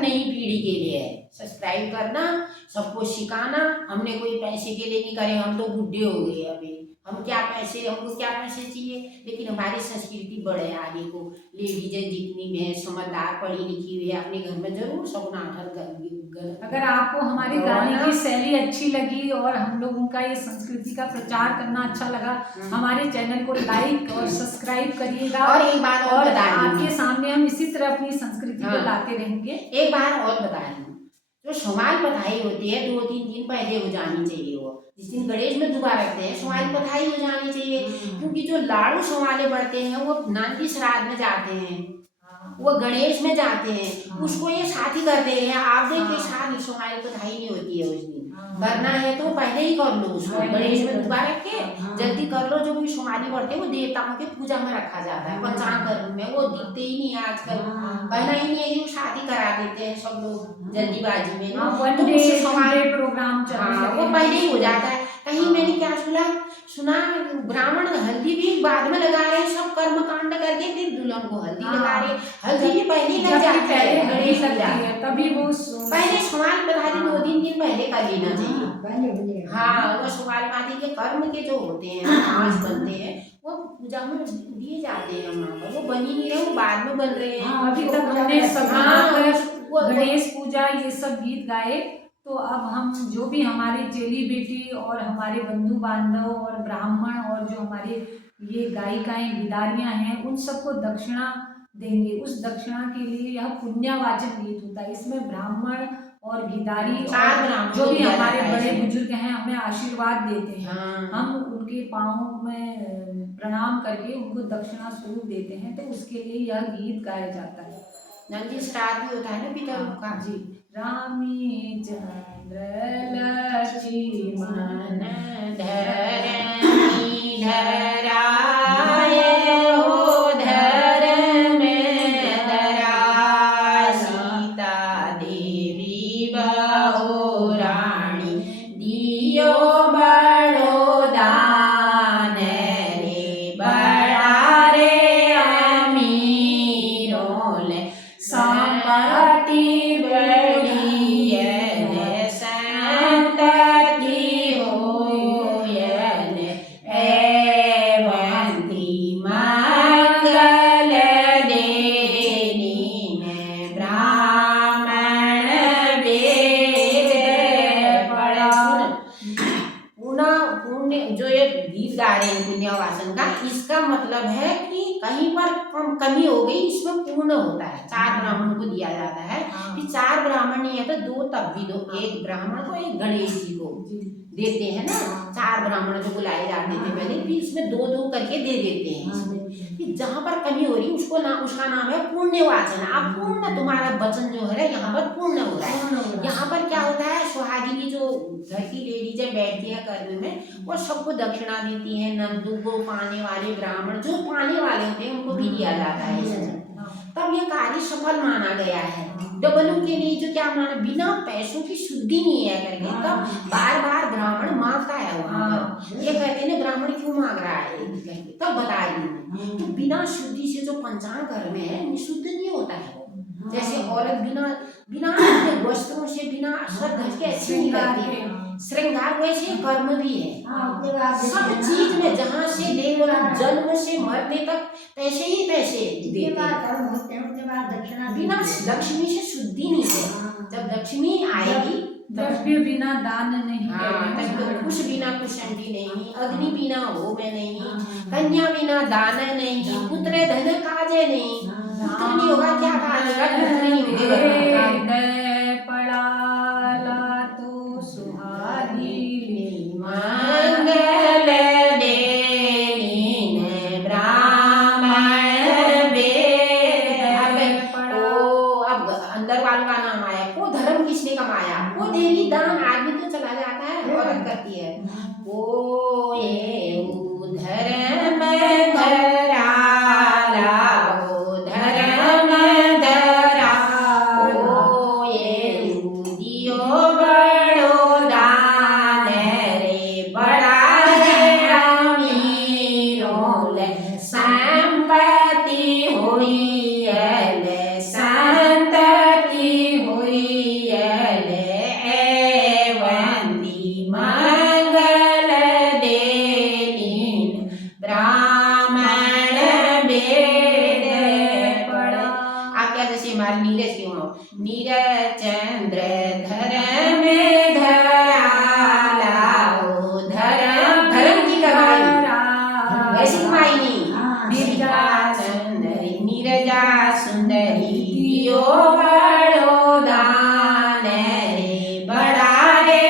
नई पीढ़ी के लिए है। सब्सक्राइब करना, सबको सिखाना। हमने कोई पैसे के लिए नहीं करे, हम तो बुढ़े हो गए अभी, हम क्या पैसे, हमको क्या पैसे चाहिए। लेकिन हमारी संस्कृति बढ़े आगे को। लेडीजें जितनी भी है समझदार पढ़ी लिखी हुई है, अपने घर में जरूर सगुनाठन करेंगी। अगर आपको हमारे गाने की शैली अच्छी लगी और हम लोग उनका ये संस्कृति का प्रचार करना अच्छा लगा, हमारे चैनल को लाइक और सब्सक्राइब करिएगा। और एक बात और बता दूं, आपके सामने हम इसी तरह अपनी संस्कृति को लाते रहेंगे। एक बात और बता दूं, जो समाज बधाई होती है 2-3 दिन पहले हो जानी चाहिए। वो जिस दिन गणेश में दुबा रखते हैं समाज बधाई हो जानी चाहिए, क्योंकि जो लाड़ू संवाले बढ़ते हैं वो नांदी श्राद्ध में जाते हैं, वो गणेश में जाते हैं, उसको ये साथी करते हैं। आप देखिए साथ समाज बधाई नहीं होती है उस दिन। करना है तो पहले ही कर लो, उसको गणेश में दुबा रख के जल्दी कर लो। जो भी सोमाली बढ़ते हैं वो देवताओं के पूजा में रखा जाता है, पंचांग कर्म में। वो दिखते ही नहीं है आजकल, कहना ही नहीं है कि शादी करा देते हैं सब लोग जल्दीबाजी में। तो प्रोग्राम वो पहले ही हो जाता है। कहीं मैंने क्या सुना ब्राह्मण हल्दी भी बाद में लगा रहे हैं, सब कर्म कांड करके फिर दुल्हन को हल्दी लगा रहे। हल्दी भी पहले लग जाती है, गणेश तभी वो पहले समाज बधाई 2-3 दिन पहले कर लेना चाहिए। हाँ, वो समाज बधाई के कर्म के जो होते हैं आज बनते हैं वो पूजा में दिए जाते हैं। वहाँ पर वो बन ही नहीं रहे, वो बाद में बन रहे हैं। अभी तक हमने गणेश पूजा ये सब गीत गाए, तो अब हम जो भी हमारे चेली बेटी और हमारे बंधु बांधव और ब्राह्मण और जो हमारे ये गायिकाएं गिदारियां हैं उन सबको दक्षिणा देंगे। उस दक्षिणा के लिए यह पुण्यवाचन गीत होता है। इसमें ब्राह्मण और गिदारी और जो भी हमारे बड़े बुजुर्ग हैं हमें आशीर्वाद देते हैं। हम उनके पाँव में प्रणाम करके उनको दक्षिणा स्वरूप देते हैं, तो उसके लिए यह गीत गाया जाता है। नंदी श्राद्ध भी होता है ना पितरों का। जी, रामी चंद्र लक्ष्मण धरणी धराए हो, धर में धरा सीता देवी बहो रानी, दियो बड़ो दान रे बड़ा रे अमीरों ले, संपत्ति बड़ी है संतति होयल, एवंती मंगल देनी में ब्राह्मण वेद पढ़ा। पुण्य जो ये गीत गा रहे हैं पुण्यवाचन का, इसका मतलब है कि कहीं पर कमी हो गई, इसमें पूर्ण होता है। 4 ब्राह्मण को दिया जाता है कि 4 ब्राह्मण नहीं है तो 2 तब भी दो, एक ब्राह्मण को एक गणेश जी को देते हैं ना। 4 ब्राह्मण जो बुलाए जाते थे पहले, फिर इसमें 2-2 करके दे देते हैं। कि जहाँ पर कमी हो रही उसको उसका नाम है पुण्यवाचन। आप पूर्ण, तुम्हारा वचन जो है यहाँ पर पूर्ण हो रहा है। यहाँ पर क्या होता है, सुहागिनी जो घर की लेडीज बैठती है कर्म में, वो सबको दक्षिणा देती है। नंदू को पाने वाले ब्राह्मण जो पाने वाले होते हैं उनको भी दिया जाता है। तब ये कार्य सफल माना गया है। डबलों के लिए जो क्या माना, बिना पैसों की शुद्धि नहीं है करके तब बार बार ब्राह्मण मांगता है वहाँ पर। ये कहते हैं ब्राह्मण क्यों मांग रहा है, तब बता रही तो बिना शुद्धि से जो पंचांग कर्म है शुद्ध नहीं होता है। जैसे औरत बिना वस्त्रों से बिना श्रद्धा के अच्छी नहीं करती, श्रृंगार वैसे कर्म भी है। सब चीज में जहाँ से लेकर जन्म से मरने तक पैसे ही पैसे देते हैं। बिना लक्ष्मी से शुद्धि नहीं है। जब लक्ष्मी आएगी द्रव्य बिना दान नहीं, तब तो कुश बिना कुशंडी नहीं, अग्नि बिना होम नहीं, कन्या बिना दान नहीं, पुत्र धन काजे नहीं। पुत्र नहीं होगा क्या काजेगा, पुत्र नहीं होगा। पड़ाला तो सुहागिनी मंगल देनी ब्राह्मण वेद पढ़ो। अब अंदर वालों का नाम आया, वो धर्म किसने कमाया, वो देवी दान। आदमी तो चला जाता है, औरत करती है। वो ये धर्म धराला, वो धर्म धरा, ओ ये दियो बड़ो दान रे बड़ा रे अमीरों ले, संपत्ति हुई संतति हो नीरज क्यों हो, नीरज चंद्र धर में धराला हो, धर्म धर्म की कमाई वैसी कमाई नहीं। नीरजा सुंदरी नीरजा सुंदरी दियो बड़ो दान रे, बड़ा रे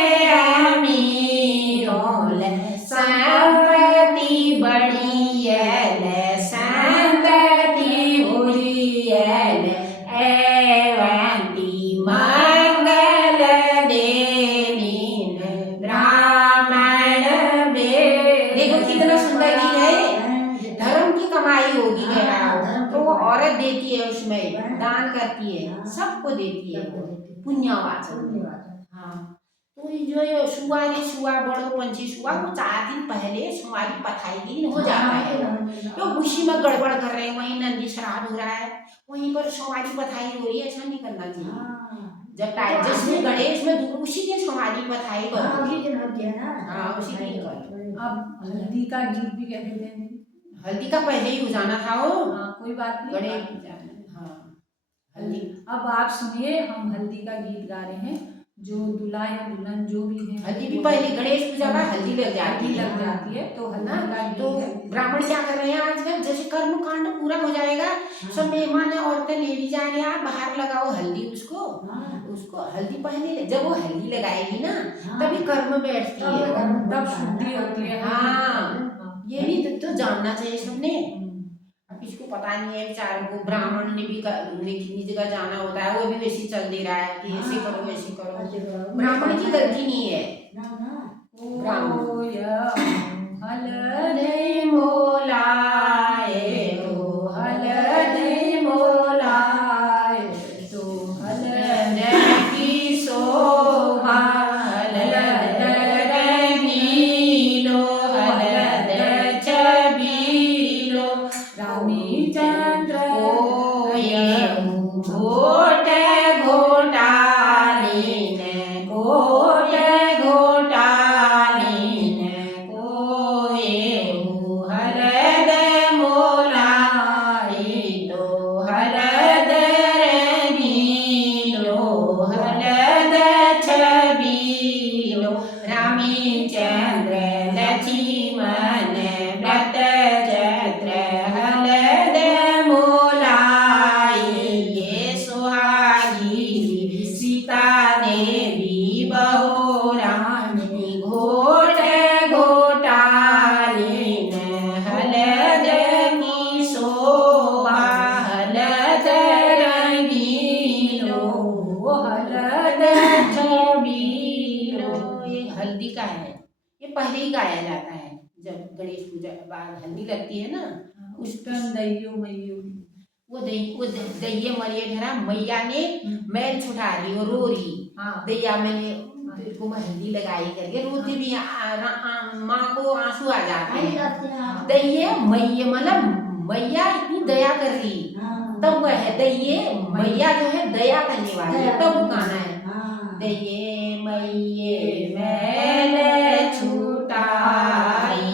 अमीरों ले संपत्ति बड़ी है, संतति हुई है, एवंती मंगल देनी ब्राह्मण बे। देखो कितना सुंदर गीत है। धर्म की कमाई होगी तो वो औरत देती है, उसमें दान करती है, सबको देती है, पुण्यवाचन। हाँ, तो जो सुआ बड़ो पंछी सुआ वो 4 दिन पहले सुवारी पथाई के दिन हो जाता है। तो उसी में गड़बड़ कर रहे हैं, वहीं नंदी श्राद्ध हो रहा है, वहीं पर सुवारी पथाई हो रही है, ऐसा नहीं करना चाहिए। जब टाइम जिसमें गणेश में दूर उसी दिन सुवारी पथाई करो, उसी दिन होती है ना। हाँ, उसी दिन करो। अब हल्दी का गीत भी कह देते हैं, हल्दी का पहले ही हो जाना था वो। हाँ, कोई बात नहीं, गणेश हाँ हल्दी। अब आप सुनिए, हम हल्दी का गीत गा रहे हैं। जो दूल्हा या दुल्हन जो भी है, हल्दी भी पहले गणेश पूजा का हल्दी लग जाती है, तो हल्दी का गीत तो है। ब्राह्मण क्या कर रहे हैं आजकल, जैसे कर्म कांड पूरा हो जाएगा, सब मेहमान औरतें ले ली जा रही हैं, बाहर लगाओ हल्दी, उसको हल्दी पहले, जब वो हल्दी लगाएगी ना तभी कर्म बैठती है, तब शुद्धि होती है। हाँ, ये भी तो जानना चाहिए सबने। अब इसको पता नहीं है बेचारों को, ब्राह्मण ने भी कितनी जगह जाना होता है, वो भी वैसे चल दे रहा है कि ऐसे करो वैसे करो। ब्राह्मण की गलती नहीं है। हलदई मोलाए हो, हलदई मोलाए तो हलद की शोभा, हलद रंगीलो, हलद छबीलो, रामीचंद्र घोट घोटालीन, घोट घोटालीन कोए हलद मोलाई तो हलद रंगीलो, हलद छबीलो, रामीचंद्र लक्ष्मण व्रत चंद्र हलद मोलाई, ये सुहागी सीता देवी बहो रानी, घोट घोटालीन हलद की शोभा, हलद रंगीलो, हलद छबीलो। ये हल्दी का है, ये पहले ही गाया जाता है, जब गणेश पूजा के बाद हल्दी लगती है ना, उस टाइम दैयो मैयो वो दैये मरिए घरा मैया ने मैल छुटा रही और रो रही, दैया मैंने को मैं हल्दी लगाई करके रोती भी, माँ को आंसू आ जाते हैं। दैये मैया मतलब मैया इतनी दया कर रही, तब वह है दैये मैया जो है दया करने वाली, तब वो गाना है। दैये मैये मैल छुटाई,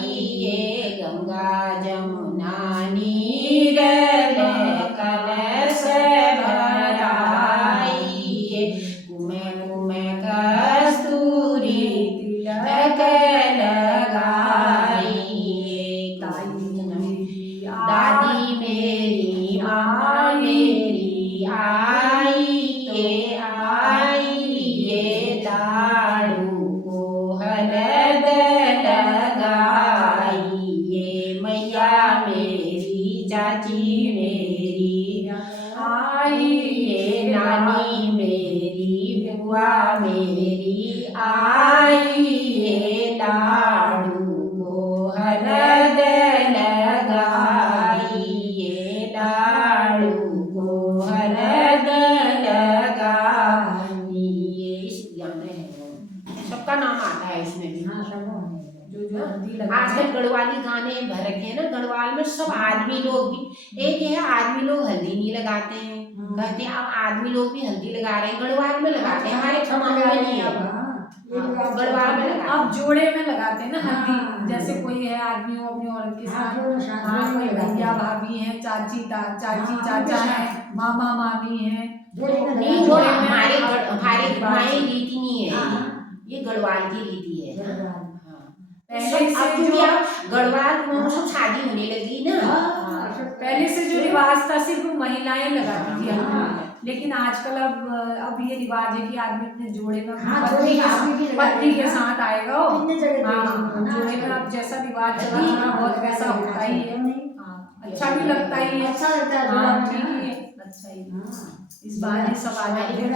गंगा जमुना नीर कलश भराई, कुमे कुमे कस्तूरी तिलक लगाई, दादी मेरी माँ मेरी आई, ये लाडू को हलद लगाई, ये मैया मेरी चाची मेरी आई, ये नानी मेरी बुआ मेरी आई, ये लाडू को हलद लगाई, ये लाडू को हलद लगाई। ये इस गाने है, सबका नाम आता है इसमें भी। जो आजकल गढ़वाली गाने भर रखे हैं ना, गढ़वाल में सब आदमी लोग भी, एक है आदमी लोग हल्दी नहीं लगाते हैं, कहते हैं अब आदमी लोग भी हल्दी लगा रहे हैं, गढ़वाल में लगाते हैं, हमारे खमानों में नहीं है, गढ़वाल में लगाते हैं। अब जोड़े में लगाते हैं ना हल्दी, जैसे कोई है आदमी हो अपनी औरत के साथ, कोई भैया भाभी है, चाची चाचा है, मामा मामी है, जोड़े में नहीं, लगा वो दिया। हमारे हाँ, माई रीति नहीं है, हाँ, ये गढ़वाल की रीति है ना। गढ़वाल। हाँ। पहले सब से अब क्योंकि जो अब गढ़वाल में सब शादी होने लगी ना। हाँ, पहले से जो रिवाज था सिर्फ महिलाएं लगाती थी हाँ। हल्दी, लेकिन आजकल अब ये रिवाज है कि आदमी अपने जोड़े में अपनी हाँ, पत्नी जोड़े में आदमी भी के लगा पत्नी के देगा। साथ आएगा वो। कितने जगह हाँ, देखी हो ना जोड़े में आजकल। अब जैसा रिवाज चला अभी थोड़ा बहुत वैसा होता ही है। हाँ, अच्छा भी लगता ही है। अच्छा लगता है हाँ, जोड़ा में ठीक ना। ही है, अच्छा ही है। हाँ, इस बहाने सब आ जाते हैं।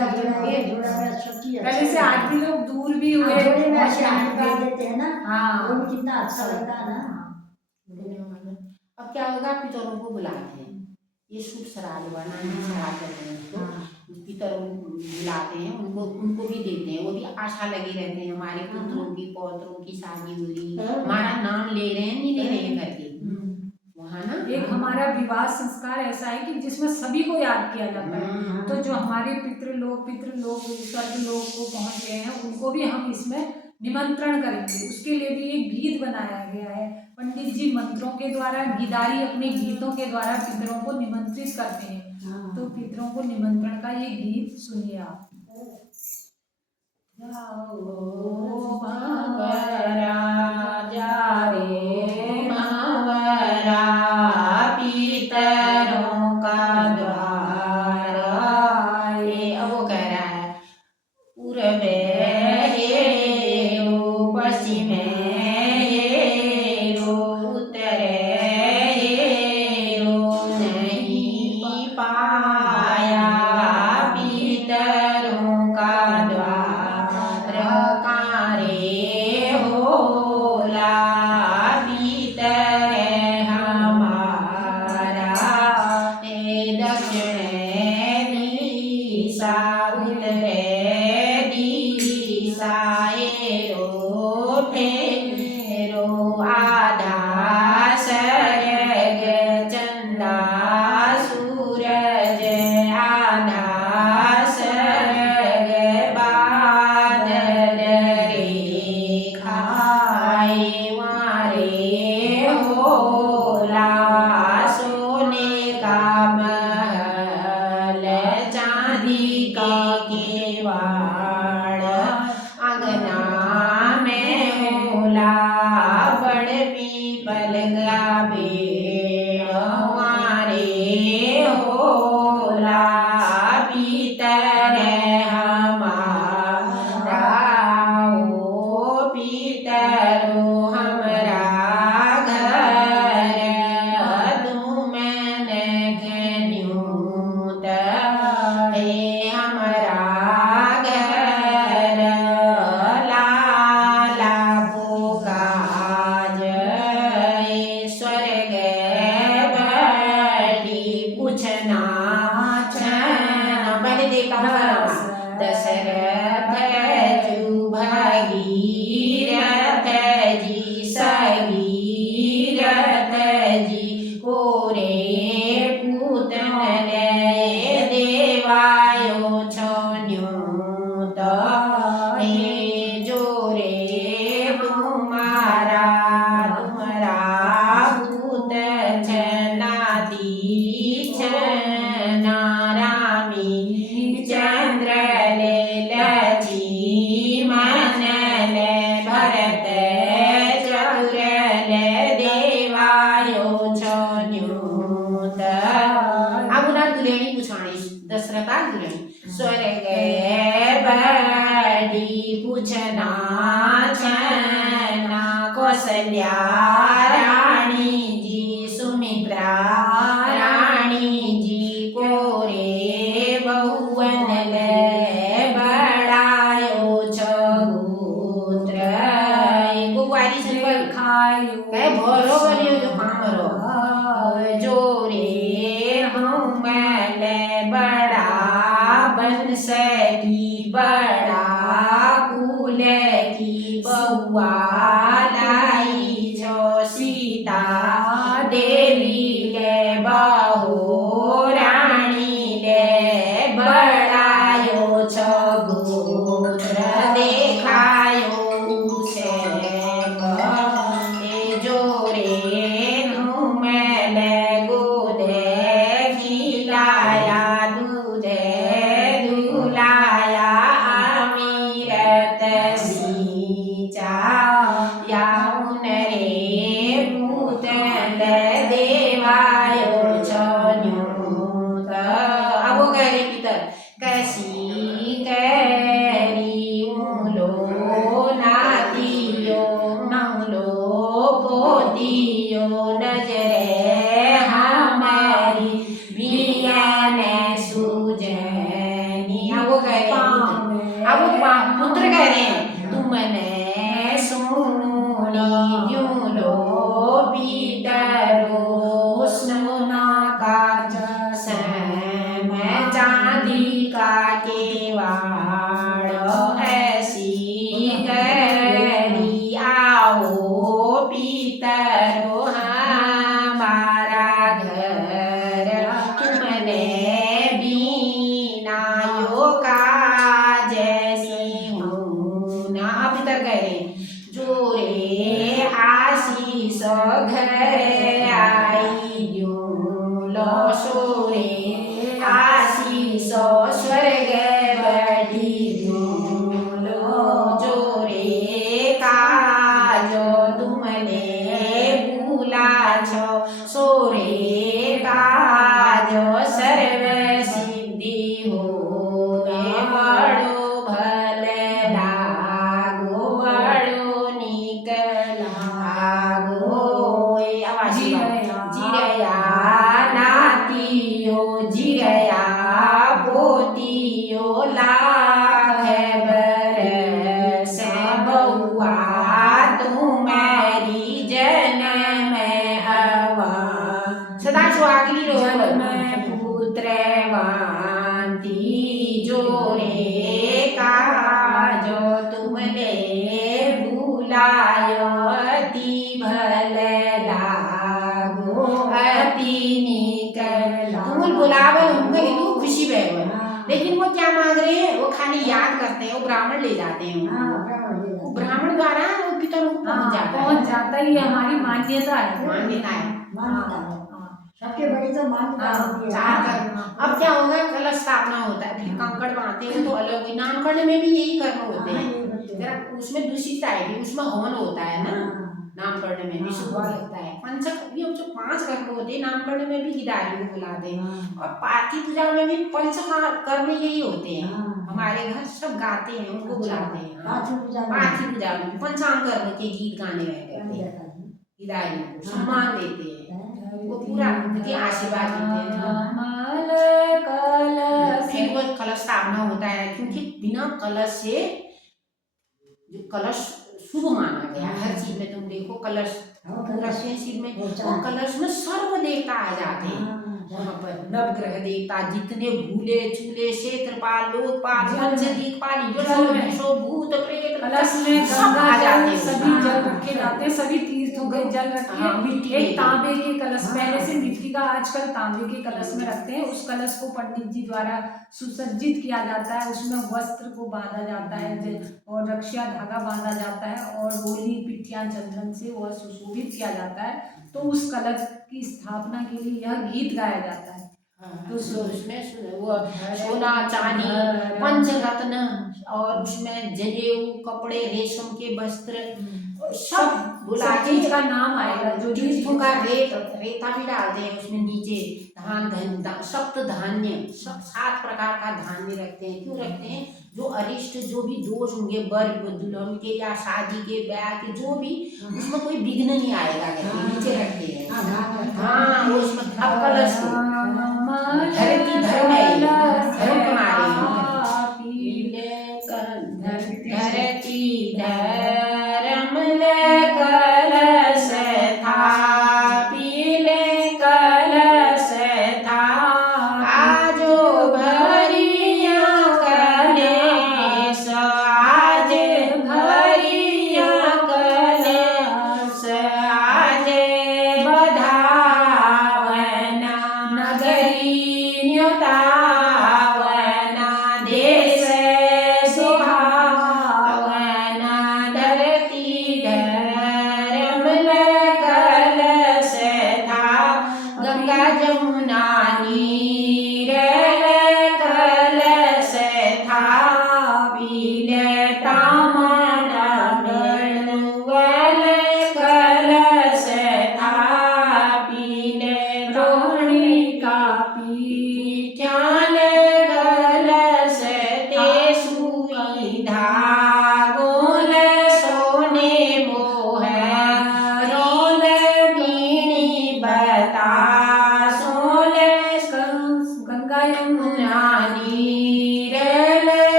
जोड़ा में सच्ची अच्छा पहले से लगता है। आदमी लोग दूर भी हुए, हाँ, जोड़े में बहुत ऐसे हाथ मिनट डाल के। देते हैं ना, हाँ, वो भी कितना अच्छा लगता है ना। अब क्या होगा, पितरों को बुलाते हैं, ये शुभ श्राद्ध बनाने श्राद्ध करते हैं उसको, हाँ। पितरों को बुलाते हैं, उनको भी देते हैं, वो भी आशा लगे रहते हैं हमारे पुत्रों की पौत्रों की शादी हो रही, हमारा नाम ले रहे हैं नहीं ले रहे हैं करके वहाँ ना। एक हमारा विवाह संस्कार ऐसा है कि जिसमें सभी को याद किया जाता है। तो जो हमारे पितृ लोग स्वर्ग लोग को पहुंच गए हैं, उनको भी हम इसमें निमंत्रण करेंगे। उसके लिए भी एक गीत बनाया गया है, पंडित जी मंत्रों के द्वारा, गीदारी अपने गीतों के द्वारा पितरों को निमंत्रित करते हैं। तो पितरों को निमंत्रण का ये गीत सुनिए आप। जाओ भंवरा जा रे भंवरा, पितरों का द्वार आए। अब वो कह रहा है, पूरबे हेरो पश्चिमे हेरो उत्तरे हेरो, नहीं पाया पितरों का द्वार कारे होला, पितर हमारा हे दक्षिणे दिशा उत्तरे दिशा एरो फेरो, आधा सरग चंदा सूरज, आधा सरग बादल रेखा, वारे होला सोने का महल, चांदी का केवाड़, अंगना में होला बड़ पीपल का पेड़, वारे होला पितर हमारा, ओ पितरो हमरा घर, तुमन न्यूत हे हमरा घर, लाला को काज स्वर्ग बड़ी पूछना छन, पहले देखा दशरथ जु भगीरथ जी, सगीरथ जी कोरे पूतन देवायो छोन्यूत, हे जोरे तुम्हारा भूत छनाती छना, रामी चंद्र ले लची मन ले भरत चतुर ले देवायो छोन्यूत। अब उन्हें दुलेणी पुछाणी दशरथा दुलेणी, स्वर्ग बड़ी पूछना छना, कौशल्या रानी जी, सुमित्रा रानी जी कोरे बहुवन ले बड़ायो छगोत्र, कुवारी संपल खायो कहे भरो बलियो जो खामरो, जोरे हम ले बड़ा वंश की, बड़ा कुल की बहुआ लाई जो सीता देवी ले बहो रानी ले बड़ायो छगोत्र, देखायो उसे जोरे घूमल गोदे खिलाया दूध कह रहे हैं तुमने सोनी यूं लो पीतरो सोना का मैं चांदी का केवाड़ ऐसी गरी आओ पीतरो हमारा घर तुमने बीनायों का जैसी हूँ ना भीतर गए जोरे आशीष घर आई यूं लो सोरे आशीष स्वर्ग बड़ी यूं लो जोरे काजो तुमने भूला छो सोरे काजो सर्व सिद्धि हो बड़ो भले लागो बड़ो निक लागो जिरया नातियो जिरया पोतियो लाख बरस बउआ तुम्हारी जन्म हवा सदा सुहागिनी रो पुत्र वांती जोरे काजो तुमने भूलायो अति भले लागो अति निकल तुम बुलावल उनके तू खुशी बहन लेकिन वो क्या मांग रहे हैं वो खाली याद करते हैं वो ब्राह्मण ले जाते हैं वो ब्राह्मण द्वारा वो पितर पहुंच जाता है। ये हमारी मान्यता है मान्यता है सबके बड़ी तो मान्यता होती है। अब क्या होगा कलश स्थापना होता है फिर कंकड़ बांधते हैं तो अलग ही नामकरण में भी यही कर्म होते हैं जरा उसमें दूषित आएगी उसमें हवन होता है ना नामकरण में भी शुभ लगता है पंचक ये जो 5 कर्म होते हैं नामकरण में भी गिदारी को बुलाते हैं और पार्थी पूजा में भी पंच कर्म यही होते हैं हमारे घर सब गाते हैं उनको बुलाते हैं पार्थी पूजा में पंचांग कर्म के गीत गाने रहते हैं गिदारी को सम्मान देते हैं वो पूरा उनके आशीर्वाद देते हैं फिर वो कलश स्थापना होता है क्योंकि बिना कलश से जो कलश शुभ माना गया हर चीज में तुम देखो कलश सिर में और कलश में सर्व देवता आ जाते हैं वहाँ पर नवग्रह देवता जितने भूले चूले क्षेत्रपाल लोकपाल पंच दिक्पाल यशो भूत प्रेत कलश में सब आ जाते हैं सभी जल रखे जाते हैं सभी तीर्थों के जल रखे एक तांबे के कलश पहले से मिट्टी का आजकल तांबे के कलश में रखते हैं उस कलश को पंडित जी द्वारा सुसज्जित किया जाता है उसमें वस्त्र को बांधा जाता है और रक्षा धागा बांधा जाता है और रोली पिट्ठियां चंदन से वह सुशोभित किया जाता है तो उस कलश की स्थापना के लिए यह गीत गाया जाता है तो उसमें वो सोना चांदी पंचरत्न और उसमें जनेऊ कपड़े रेशम के वस्त्र सब बुला के का नाम आएगा जो तीर्थों का रेता भी डालते हैं उसमें नीचे धान सप्त धान्य 7 प्रकार का धान्य रखते हैं क्यों रखते हैं जो अरिष्ट जो भी दोष होंगे वर्ग दुल्हन के या शादी के ब्याह के जो भी उसमें कोई विघ्न नहीं आएगा नीचे रखते हैं हाँ वो उसमें अब कलश धरती धर्म है धर्म कमारे धरती धर्म कलश था पीले कलश था आजो भरिया कलेश आज भरिया कलेश आज बधावना नगरी न्योतावना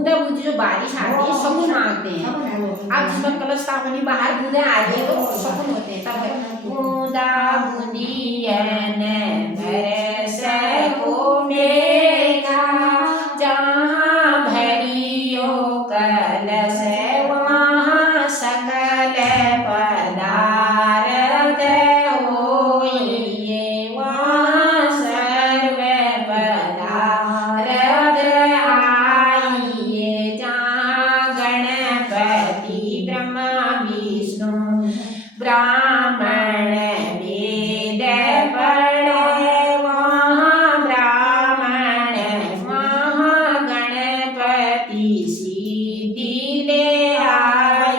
बूंदा बूंदी जो बारिश आती है शकुन मांगते हैं। अब जिसमें कलश स्थापनी बाहर बूंदे आ रही है तो शकुन होते हैं। तब बूंदा बूंदी बरसे को मेघा, जहाँ भरियो कलश वहाँ सकल पदार्थ होइए, वहाँ सर्व पदार्थ आइए। जहाँ गणपति ब्रह्मा विष्णु ब्राह्मण वेद पढ़े, वहाँ ब्राह्मण वहाँ गणपति सिद्धि ले आए।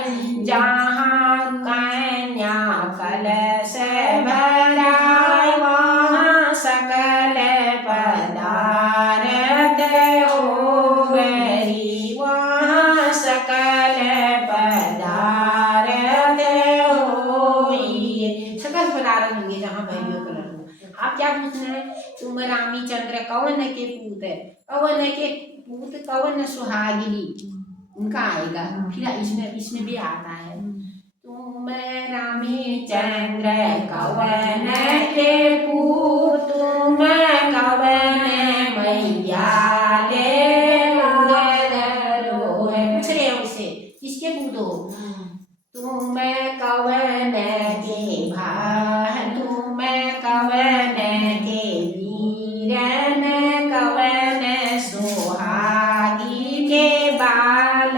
जहाँ कन्या कलश भराए, वहाँ सकल पदार्थ होई, वहाँ सकल पदार्थ होई। सकल पदार्थ होंगे जहाँ भैरियो कलश हो। आप क्या पूछना है? तुम रामी चंद्र कवन के पूत है, कवन के पूत कवन सुहागिनी, उनका आएगा। फिर इसमें भी आता है तुम रामी चंद्र कवन के पूत, तुम कवन मैया ले उदरो है। पूछ रहे हो उससे किसके पूत हो? तुम कवन के भाई, तुम कवन के वीरन, कवन सुहागी के बाल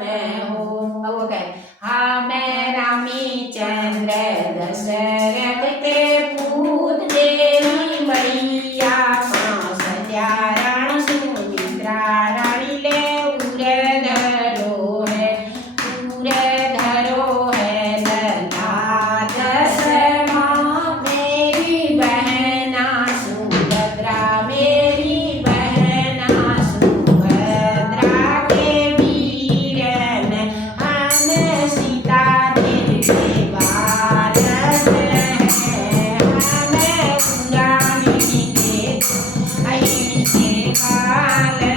में हो। अब वो कहे हम रामी चंद्र दशरथ के पूत, देवी मैया सत्यारण सुमित्रा रानी ले उरधरो है, उरधरो है लला दशमा। मेरी बहना सुभद्रा, मेरी बहना सुभद्रा के वीरन, हम सीता देवी के बालक हैं। हम पुरानी के बाल